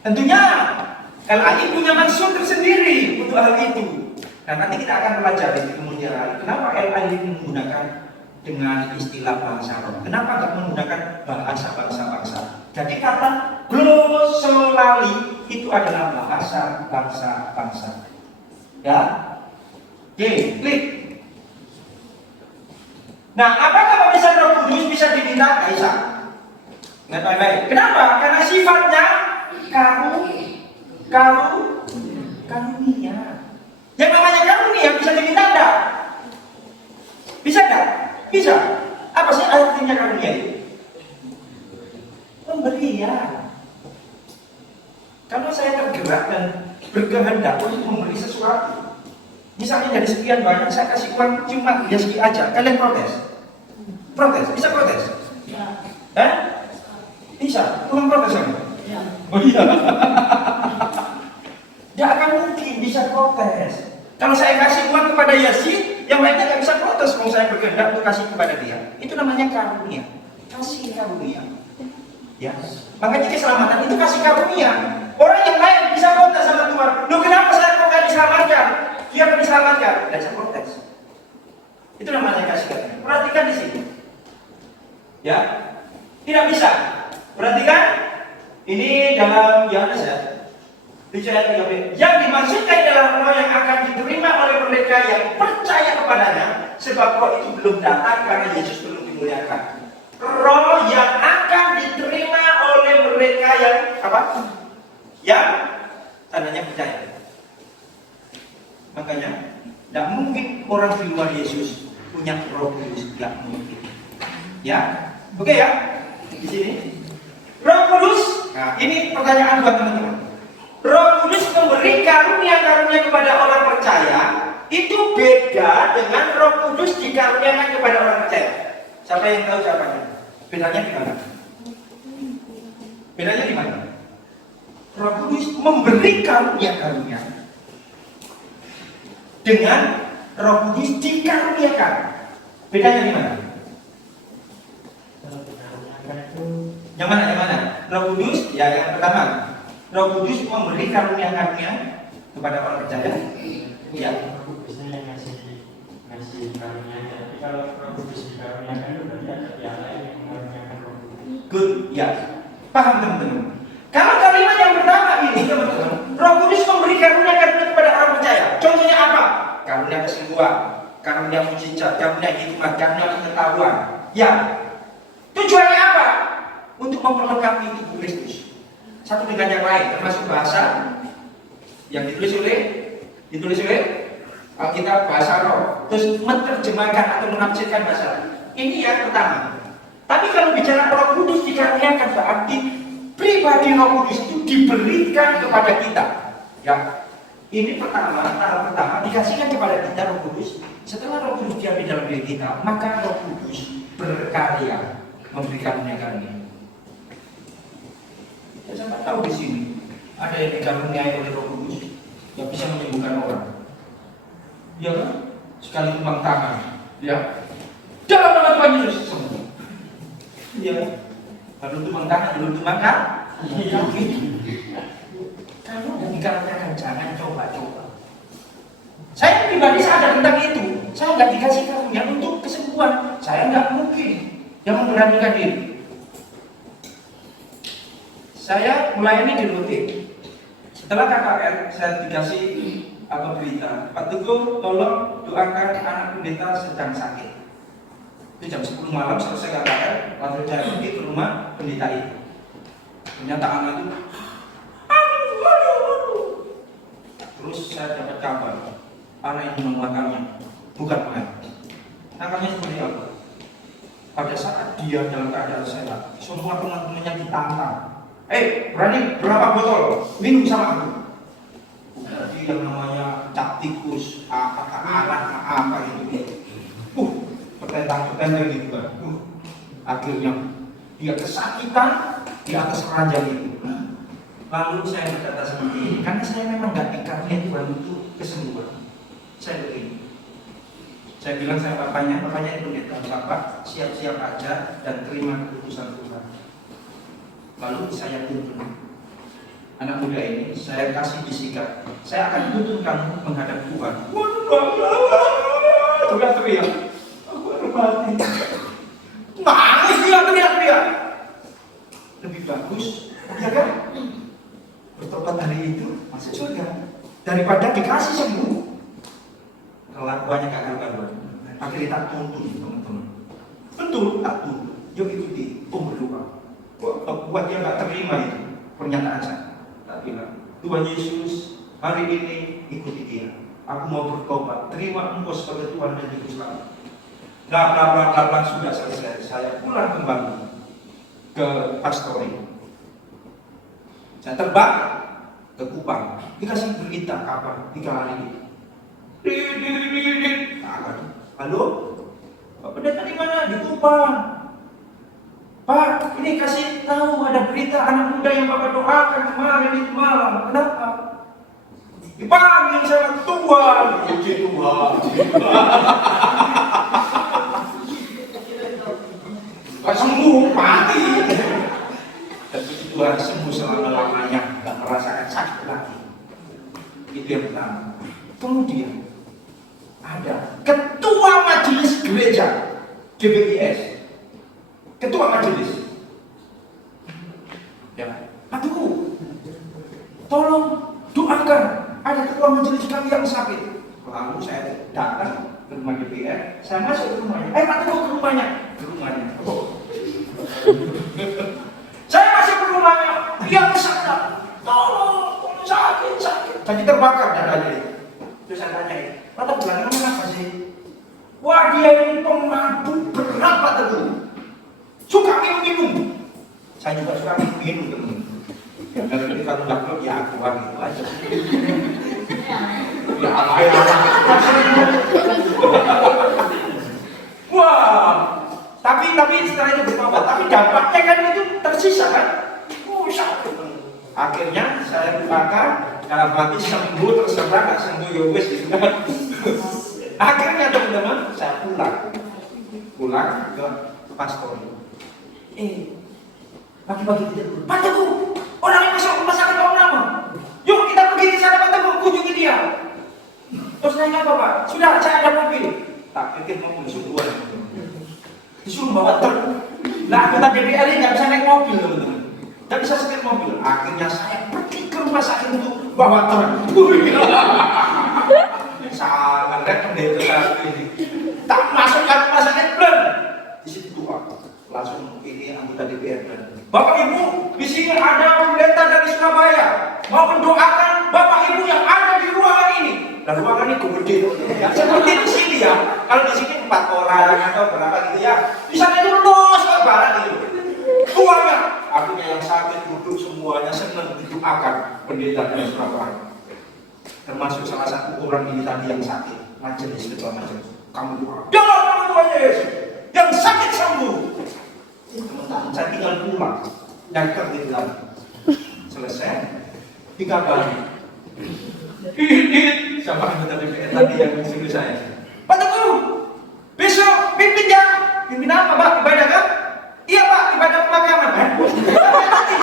Tentunya LAI punya maksud tersendiri untuk hal itu. Nah nanti kita akan pelajari di kemudian hari kenapa LAI menggunakan dengan istilah bahasa roh. Kenapa tidak menggunakan bahasa bangsa-bangsa? Jadi kata glosolali itu adalah bahasa bangsa-bangsa. Ya, oke, klik. Nah, apakah pemeriksaan Roh Kudus bisa diminta? Bisa. Ingat baik-baik. Kenapa? Karena sifatnya karunia. Yang namanya karunia bisa diminta enggak? Bisa enggak? Bisa. Apa sih artinya karunia itu? Pemberian. Kalau saya tergerak dan berkehendak untuk memberi sesuatu, misalnya dari sekian banyak saya kasih uang cuma dia sedikit aja, kalian protes? Protes? Bisa protes? Ya. Bisa. Tuhan protes kan? Ya. Oh iya. Tidak akan mungkin bisa protes. Kalau saya kasih uang kepada Yasin, yang lainnya nggak bisa protes kalau saya berkehendak untuk kasih kepada dia. Itu namanya karunia. Kasih karunia. Ya. Makanya keselamatan itu kasih karunia. Orang yang lain bisa protes sama Tuhan. Loh kenapa saya kok nggak diselamatkan? Dia akan diselamatkan. Dan saya protes. Itu namanya kasih karunia. Perhatikan di sini. Ya. Tidak bisa. Perhatikan. Ini dalam Yohanes ya. Yang dimaksudkan adalah roh yang akan diterima oleh mereka yang percaya kepadanya, sebab roh itu belum datang karena Yesus belum dimuliakan. Roh yang akan diterima oleh mereka yang apa? Yang tandanya percaya. Makanya tidak mungkin orang di luar Yesus punya Roh Kudus, tidak mungkin. Ya, oke ya. Di sini Roh Kudus. Nah, ini pertanyaan buat teman-teman. Roh Kudus memberi karunia-karunia kepada orang percaya itu beda dengan Roh Kudus dikaruniakan kepada orang percaya. Siapa yang tahu jawabannya? Bedanya di mana? Bedanya di mana? Roh Kudus memberi karunia-karunia dengan Roh Kudus dikaruniakan. Bedanya di mana? Yang mana? Yang mana? Roh Kudus ya yang pertama. Roh Kudus memberi karunia-karunia kepada orang percaya. Ya. Roh Kudusnya yang ngasih karunia. Tapi kalau Roh Kudus dikaruniakan itu berarti ada yang lain yang mengaruniakan Roh Kudus. Good, ya. Paham teman-teman? Kalau kalimat yang pertama ini teman-teman, Roh Kudus memberi karunia-karunia kepada orang percaya. Contohnya apa? Karunia kesembuhan, karunia mujizat, karunia hikmat, karunia pengetahuan. Ya. Tujuannya apa? Untuk memperlengkapi tubuh Kristus. Satu dengan yang lain, termasuk bahasa yang ditulis oleh Alkitab bahasa roh, terus menerjemahkan atau menafsirkan bahasa. Ini yang pertama. Tapi kalau bicara Roh Kudus dikaruniakan berarti pribadi Roh Kudus itu diberikan kepada kita. Ya, ini tahap pertama dikasihkan kepada kita Roh Kudus. Setelah Roh Kudus diambil dalam diri kita, maka Roh Kudus berkarya memberikan karunia. Ya, saya tahu di sini ada yang dikaruniai oleh Roh Kudus yang bisa menyembuhkan orang. Ya kan? Sekali tumpang tangan, ya. Dalam nama Tuhan Yesus sembuh. Ya. Lalu tumpang tangan, belum tumpang kaki. Kalau udah dikaruniakan jangan coba-coba. Saya pribadi sadar tentang itu. Saya nggak dikasih karunia untuk kesembuhan. Saya nggak mungkin yang memberanikan diri. Saya melayani di rutin. Setelah KKR, saya dikasih apa berita, Pak Teguh tolong doakan anak pendeta sedang sakit. Itu jam 10 malam selesai KKR, langsung saya pergi ke rumah pendeta itu. Ternyata anak itu, aduh. Terus saya dapat kabar, anak ini menguatannya, bukan main. Namanya seperti apa? Pada saat dia dalam keadaan sehat, semua teman-temannya ditantang. Berani berapa botol? Minum sama aku. Jadi yang namanya cap tikus, apa itu. Petentang gitu kan. Akhirnya dia kesakitan di atas ranjang itu. Lalu saya berkata seperti ini, karena saya memang nggak dikaruniai Tuhan untuk kesembuhan. Saya begini. Saya bilang saya bapaknya itu Bapak siap-siap aja dan terima keputusan Tuhan. Lalu saya tuntun anak muda ini, saya kasih bisikan, saya akan tuntun kamu menghadap Tuhan. Tuhan teriak, aku akan mati. Nangis dia teriak. Lebih bagus, ya kan? Bertobat hari itu masuk surga daripada dikasih sembuh. Kelakuannya gak karuan. Akhirnya tak tuntun teman-teman. Betul, tak tuntun. Yuk ikuti, berdoa. Buat dia gak terima itu pernyataan saya. Tak bilang, Tuhan Yesus hari ini ikuti dia. Aku mau bertobat, terima Engkau sebagai Tuhan dan Juru Selamat. Bla sudah selesai. Saya pulang kembali ke pastori. Saya terbang ke Kupang. Dikasih berita kabar 3 hari itu. Halo, Pak Pendeta di mana? Di Kupang. Pak, ini kasih tahu ada berita anak muda yang Bapak doakan kemarin itu malam. Kenapa? Dipanggil sama Tuhan. Puji Tuhan. Pak sembuh, mati. Dan puji Tuhan sembuh selama-lamanya, gak merasakan sakit lagi. Itu yang pertama. Kemudian ada ketua majelis gereja GBIS, ketua majelis, ya, aduh, tolong doakan, ada ketua majelis kami yang sakit. Lalu saya datang ke rumah GBIS, saya masuk ke rumahnya, Pak Teguh ke rumahnya, saya masuk ke rumahnya, yang sadar, tolong sakit, jadi terbakar dadanya itu. Terus saya tanya, Pak Teguh, kenapa sih? Wah, dia ini pemabuk berat, Pak Teguh. Suka minum. Saya juga suka minum, teman. Kalau kalau nggak perlu ya aku gitu aja. Ya wah, tapi setelah itu bertobat. Tapi dampaknya kan itu tersisa kan? Sakit. Akhirnya saya lupakan. Dalam hati sembuh terserah, nggak sembuh ya wes gitu kan. Akhirnya teman-teman saya pulang ke pastor. Pagi-pagi tidak. Pak Teguh, orang yang masuk rumah sakit kamu nama. Yuk kita pergi ke sana Pak Teguh, kunjungi dia. Terus nanya apa Pak? Sudah, saya ada mobil. Tak pikir mobil sungguhan. Disuruh bawa truk. Nah, anggota DPR ini nggak bisa naik mobil teman-teman. Nggak bisa setir mobil. Akhirnya saya pergi ke rumah sakit untuk bawa truk. Sangat pendeta satu ini. Tak masuk ke rumah sakit belum. Di situ doa. Langsung ini anggota DPR. Bapak Ibu, di sini ada pendeta dari Surabaya mau mendoakan Bapak Ibu yang ada di ruangan ini. Dan ruangan itu gede, ya, seperti di sini ya. Kalau di sini 4 orang atau berapa gitu ya. Di sana itu luas ke barat itu. Tuanya, artinya yang sakit duduk semuanya senang didoakan pendeta dari Surabaya. Termasuk salah satu orang ini tadi yang sakit, majelis ketua majelis. Kamu doa, dalam Tuhan Yesus, yang sakit sembuh. Teman-teman, saya tinggal pulang, nyangkut di dalam. Selesai, dikabari. Ini sama anggota DPR tadi yang suruh saya. Pak Teguh, besok pimpin ya. Pimpin apa Pak? Ibadah kan? Iya Pak, ibadah pemakaman. Mati.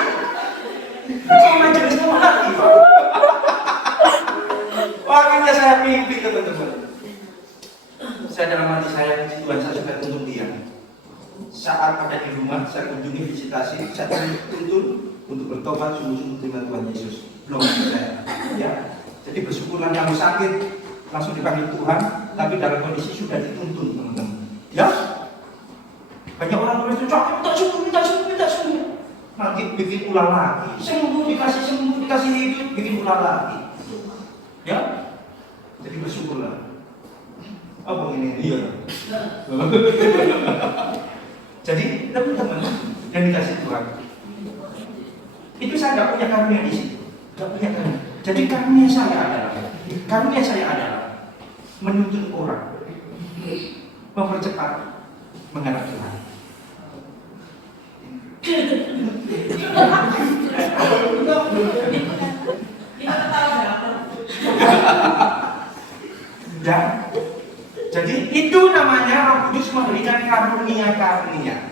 Sama majelis mau mati Pak. Akhirnya saya pimpin teman-teman. Saya dalam hati saya, Tuhan saya sudah tuntun dia. Saat ada di rumah, saya kunjungi visitasi, saya tuntun untuk bertobat sungguh-sungguh terima Tuhan Yesus. Belum saya, ya. Jadi bersyukurlah kamu sakit, langsung dipanggil Tuhan, tapi dalam kondisi sudah dituntun teman-teman. Ya, banyak orang Kristen minta sembuh. Nanti bikin ulang lagi, sembuh dikasih hidup, bikin ulang lagi. Ya, jadi bersyukurlah. Apa ini? Iya. Jadi teman-teman yang dikasih Tuhan, itu saya nggak punya karunia di situ, nggak punya karunia. Jadi karunia saya adalah menuntun orang, mempercepat menghadap Tuhan. Ya, jadi itu namanya Roh Kudus memberikan karunia-karunia.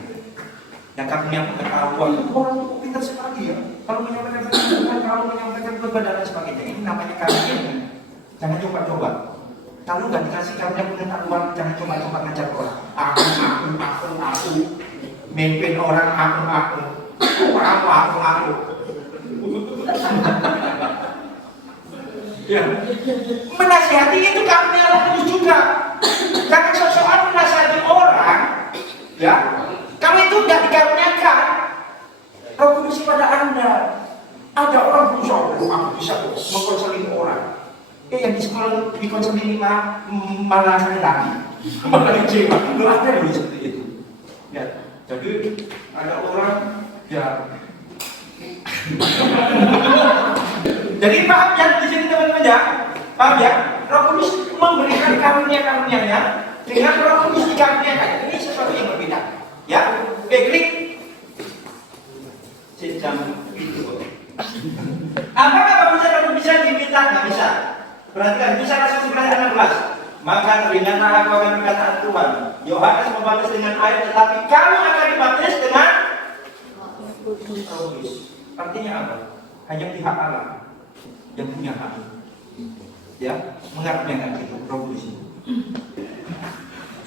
Ya, karunia pengetahuan. Orang itu pintar sekali ya. Kalau menyampaikan firman, kalau menyampaikan khotbah dan sebagainya, ini namanya karunia. Jangan coba-coba. Kalau nggak dikasih karunia pengetahuan, jangan coba-coba ngajar orang. Aku. Memimpin orang aku. Ya. Menasihati itu karunia Roh Kudus juga. Karena soal menasihati orang, ya, kamu itu nggak dikaruniakan Roh Kudus pada Anda. Ada orang berusaha, aku bisa mengkonseling orang. Yang di sekolah dikonseling malah saya lagi, malah kecewa. Belum ada yang seperti itu. Ya, jadi ada orang, ya. Jadi paham ya di sini teman-teman ya, paham ya? Roh Kudus memberikan karunia-karunia-Nya dengan Roh Kudus dikaruniakan. Ini sesuatu yang berbeda. Ya, oke, klik. Jam itu. Apakah kamu bisa diminta? Nggak bisa. Perhatikan, bisa langsung perhatian 16. Maka teringatlah aku akan perkataan Tuhan. Yohanes membaptis dengan air, tetapi kamu akan dibaptis dengan Roh Kudus. Artinya apa? Hanya pihak Allah yang punya hak, ya, mengaruniakan itu Roh Kudus.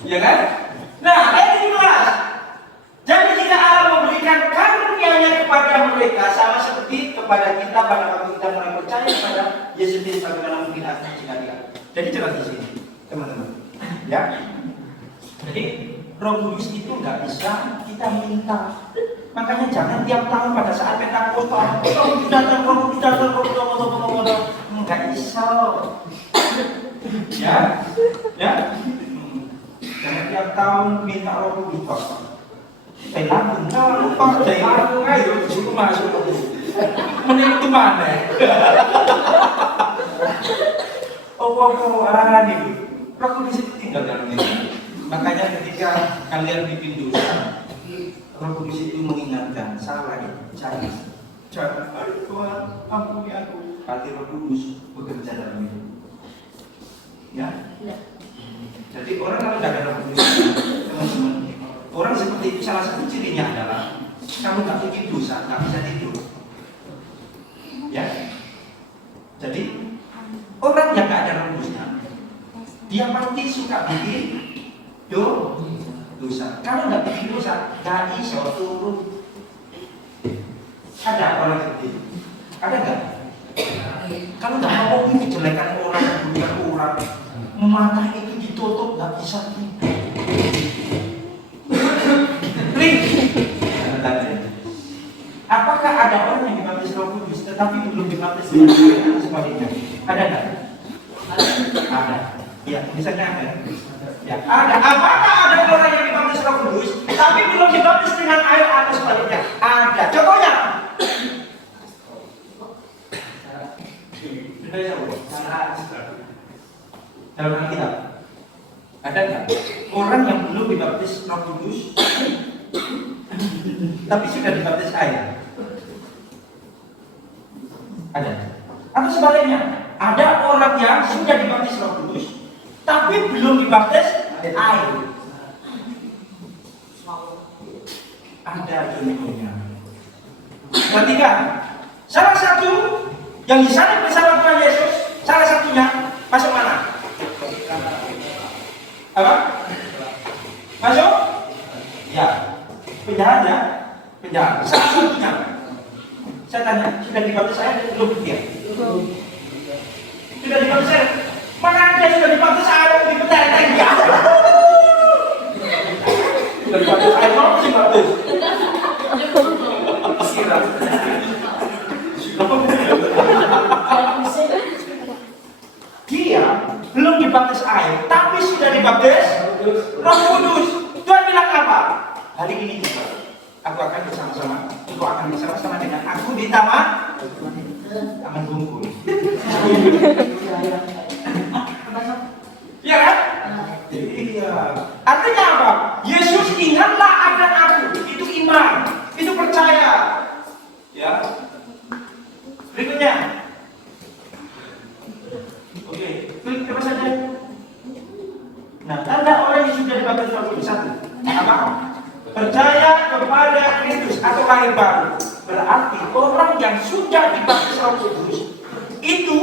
Ya kan? Nah, ayat 15. Jadi jika Allah memberikan karunia-Nya kepada mereka sama seperti kepada kita pada waktu kita mulai percaya kepada Yesus Kristus dalam pembinaan dia. Jadi jelas di sini, teman-teman. Ya. Jadi Roh Kudus itu nggak bisa kita minta. Makanya jangan tiap tahun pada saat Pentakosta, Roh Kudus datang, nggak bisa. Ya. Jangan tiap tahun minta Roh Kudus. Saya langsung, lupa saya langsung ayo disuruh masuk. Mending itu mana? Ini Roh Kudus itu tinggal dalam diri. Makanya ketika kalian bikin dosa, Roh Kudus itu mengingatkan, salah ya, jangan, ayo Tuhan, ampuni aku. Hati Roh Kudus bekerja dalam hidup. Ya. Jadi orang kalau tidak ada Roh Kudus, teman-teman, orang seperti itu salah satu cirinya adalah kamu tak bikin dosa, tak bisa tidur. Ya. Jadi orang yang tidak ada Roh Kudusnya, dia pasti suka bikin dosa. Kalau nggak bikin dosa, nggak bisa turun. Ada orang seperti itu? Ada nggak? Kalau nggak mau kejelekan orang, keburukan orang, mata itu ditutup, nggak bisa tidur. Apakah ada orang yang dibaptis Roh Kudus tetapi belum dibaptis dengan air atau sebaliknya? Ada nggak? Ada. Ya, misalnya ada. Ya, ada. Apakah ada orang yang dibaptis Roh Kudus tapi belum dibaptis dengan air atau sebaliknya? Ada. Contohnya? Dalam Alkitab ada nggak orang yang belum dibaptis Roh Kudus tapi sudah dibaptis air? Ada. Atau sebaliknya, ada orang yang sudah dibaptis Roh Kudus tapi belum dibaptis air. Ada contohnya. Perhatikan, salah satu yang disalib bersama Tuhan Yesus, salah satunya masuk mana? Apa? Masuk? Ya. Penjahat ya? Penjahat. Salah satunya. Saya tanya, sudah dibaptis saya belum dia? Sudah dibaptis. Mana ada sudah dibaptis air di petenteng ya? Sudah dibaptis air mau sih baptis. Kira. Dia belum dibaptis air, tapi sudah dibaptis Roh Kudus. Tuhan bilang apa? Hari ini juga aku akan bersama-sama. Engkau akan bersama-sama dengan aku di taman bungkul. Ya kan? Iya. Artinya apa? Yesus ingatlah akan aku. Itu iman. Itu percaya. Ya. Berikutnya. Oke, klik apa saja? Nah, tanda orang yang sudah dibaptis Roh Kudus satu. Apa? Percaya kepada Kristus atau lahir baru. Berarti orang yang sudah dibaptis Roh Kudus itu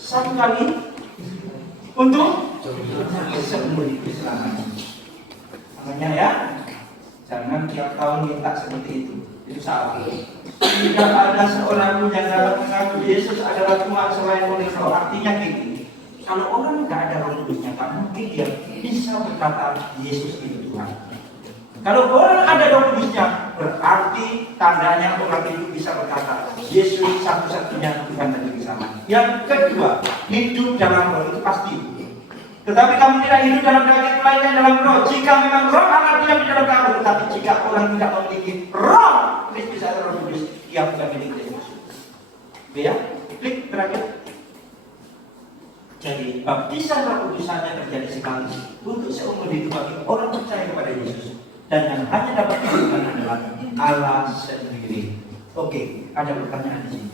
satu kali untuk seumur hidup selamanya. Makanya ya, jangan tiap tahun minta seperti itu. Itu salah. Tidak ada seorang pun yang dapat mengaku Yesus adalah Tuhan selain oleh Roh. Artinya gini, kalau orang tidak ada Roh Kudusnya, tak mungkin dia bisa berkata Yesus itu Tuhan. Kalau orang ada Roh Kudusnya, berarti tandanya orang itu bisa berkata Yesus satu-satunya Tuhan dan Juru Selamat. Yang kedua, hidup dalam Roh itu pasti. Tetapi kamu tidak hidup dalam daging, melainkan dalam Roh. Jika memang Roh Allah diam di dalam kamu, tetapi jika orang tidak memiliki Roh Kristus atau Roh Kudus, ia bukan milik Kristus. Ya, klik terakhir. Jadi baptisan Roh Kudus hanya terjadi sekali untuk seumur hidup bagi orang percaya kepada Yesus. Dan yang hanya dapat dilakukan adalah Allah sendiri. Oke, ada pertanyaan di sini.